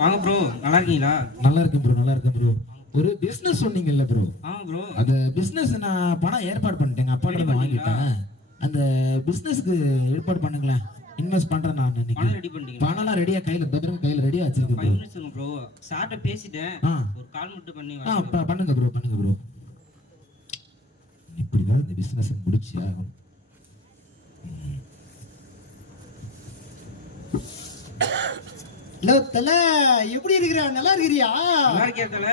வாங்க ப்ரோ, நல்லா இருக்கீங்களா? நல்லா இருக்கேன் ப்ரோ, நல்லா இருக்கேன் ப்ரோ. ஒரு பிசினஸ் சொன்னீங்கல்ல ப்ரோ? ஆமா ப்ரோ. அந்த பிசினஸ் நான் பணம் ஏற்பாடு பண்ணிட்டேங்க, அப்பாட்ட இருந்து வாங்கிட்டேன். அந்த பிசினஸ்க்கு ஏற்பாடு பண்ணுங்களேன், இன்வெஸ்ட் பண்றேன் நான் இன்னைக்கு. பணம் ரெடி பண்ணிட்டீங்களா? பணம்லாம் ரெடியா கையில பத்திரமா கையில ரெடியா வச்சிருக்கேன் 5 ப்ரோ. மினிட்ஸ் இருங்க ப்ரோ. சார்ட்ட பேசிட்டேன். ஒரு கால் மட்டும் பண்ணி வாங்க. பண்ணுங்க ப்ரோ, பண்ணுங்க ப்ரோ. இப்படிதான் இந்த பிசினஸ் முடிச்சு ஆகும். ஹலோ தல, எப்படி இருக்கிற? நல்லா இருக்கிறியா? நல்லா இருக்கியா தல?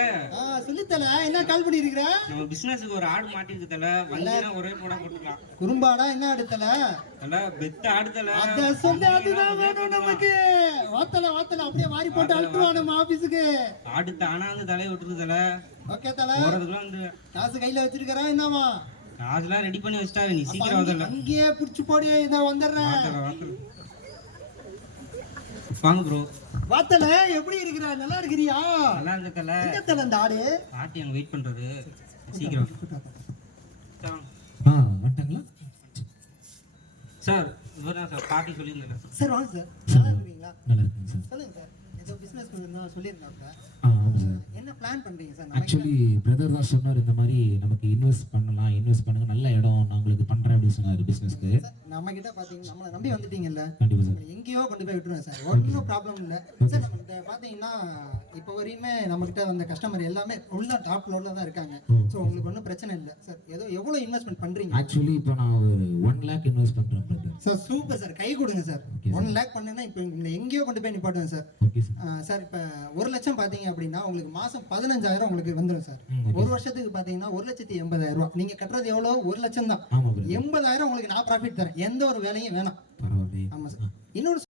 சொல்லு தல, என்ன கால் பண்ணி இருக்கிற? நம்ம பிசினஸ்க்கு ஒரு ஆடு மாட்டிருக்கு தல. வந்தீனா ஒரே போடா போட்டுக்கலாம். குறும்பாடா? என்ன ஆடு தல? தல பெத்த ஆடு தல. அத சொல்லு, அதுதான் வேணும் நமக்கு. வாத்தல வாத்தல அப்படியே வாரி போட்டு அழுத்துவா நம்ம ஆபீஸ்க்கு. ஆடு தானா வந்து தலைய விட்டுருக்கு தல. ஓகே தல. போறதுக்குலாம் வந்து காசு கையில வச்சிருக்கறா என்னவா? காசுலாம் ரெடி பண்ணி வச்சிட்டாரு. நீ சீக்கிரம் வரல. அங்கேயே புடிச்சு போடி, இத வந்துறேன். வாங்க ப்ரோ. வாத்தல, எப்படி இருக்கிற? நல்லா இருக்கிறியா? நல்லா இருக்க தல. எங்க தல இந்த ஆடு? பாட்டி அங்க வெயிட் பண்றது. சீக்கிரம் வந்துட்டாங்களா சார்? இவர்தான் சார், பாட்டி சொல்லியிருந்தேன் சார். வாங்க சார். நல்லா இருக்கீங்களா? நல்லா இருக்குங்க சார். சொல்லுங்க சார். ஏதோ பிசினஸ் பண்ணனும் சொல்லிருந்தாங்க. ஆமாம் சார். என்ன பிளான் பண்றீங்க சார்? ஆக்சுவலி பிரதர் தான் சொன்னார், இந்த மாதிரி நமக்கு இன்வெஸ்ட் பண்ணலாம், இன்வெஸ்ட் பண்ணுங்க, நல்ல இடம் நான் உங்களுக்கு பண்றேன் அப்படின்னு சொன்னார் பிசினஸ்க்கு. நம்ம கிட்ட பாத்தீங்கன்னா நம்மள நம்பி வந்துட்டீங்கல்ல, கண்டிப்பா சார். எங்கேயோ கொண்டு போய் விட்டுருவேன் சார். ஒன்றும் ப்ராப்ளம் இல்லை சார். நம்ம கிட்ட பாத்தீங்கன்னா இப்போ வரையுமே நம்ம கிட்ட வந்த கஸ்டமர் எல்லாமே உள்ள டாப் லெவல்ல தான் இருக்காங்க. ஸோ உங்களுக்கு ஒன்றும் பிரச்சனை இல்லை சார். ஏதோ எவ்வளோ இன்வெஸ்ட்மெண்ட் பண்றீங்க? ஆக்சுவலி இப்போ நான் ஒரு 1 lakh இன்வெஸ்ட் பண்றேன் பிரதர். சார் சூப்பர் சார், கை கொடுங்க சார். 1 lakh பண்ணுன்னா இப்போ எங்கேயோ கொண்டு போய் நிப்பாட்டுவேன் சார். Okay sir. சார் இப்போ 1 லட்சம் பாத்தீங்க அப்படின்னா உங்களுக்கு மாசம் 15,000 உங்களுக்கு வந்துடும் சார். ஒரு வருஷத்துக்கு பாத்தீங்கன்னா 1,80,000 ரூபாய். நீங்க கட்டுறது எவ்வளோ? 1 லட்சம் தான். 80,000 உங்களுக்கு நான் ப்ராஃபிட் தரேன். எந்த ஒரு வேலையும் வேணாம். பரவாயில்லை. ஆமா சார். இன்னொரு